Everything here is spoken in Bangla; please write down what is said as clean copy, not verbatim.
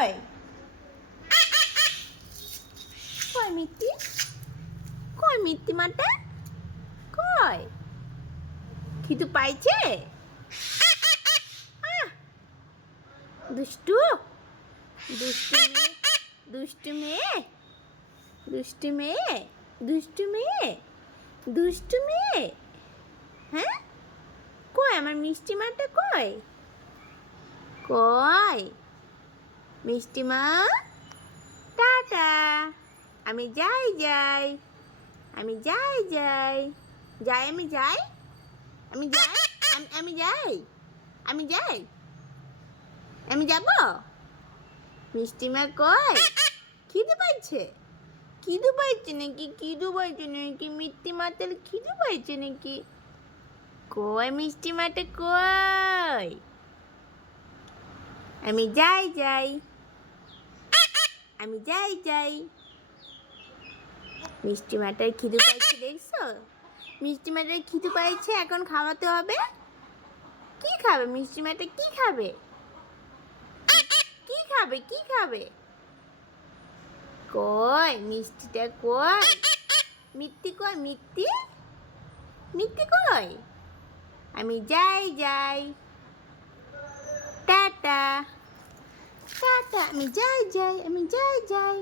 কই কই মিত্তি কই মিত্তি মাটা কই খিদু পাইছে দুষ্টু দুষ্টু মেয়ে দুষ্টু মেয়ে দুষ্টু মেয়ে দুষ্টু মেয়ে দুষ্টু মেয়ে হ্যাঁ কই আমার মিষ্টি মাটা কই কই মিষ্টি মা টাটা আমি যাই যাই আমি যাই যাই যাই আমি যাই আমি যাই আমি যাই আমি যাই আমি যাব মিষ্টি মা কই খিদে পাইছে নাকি মিষ্টি মাতাল খিদে পাইছে নাকি কই মিষ্টি মাটা কই আমি যাই যাই আমি যাই যাই মিষ্টি মাটার খিদে পাইছে দেখছো মিষ্টি মাটার খিদে পাইছে এখন খাওয়াতে হবে কি খাবে মিষ্টি মাটা কি খাবে কি খাবে কি খাবে কই মিষ্টিটা কই মিত্তি কই মিত্তি মিত্তি কই আমি যাই যাই টাটা টাটা আমি যাই যাই আমি যাই যাই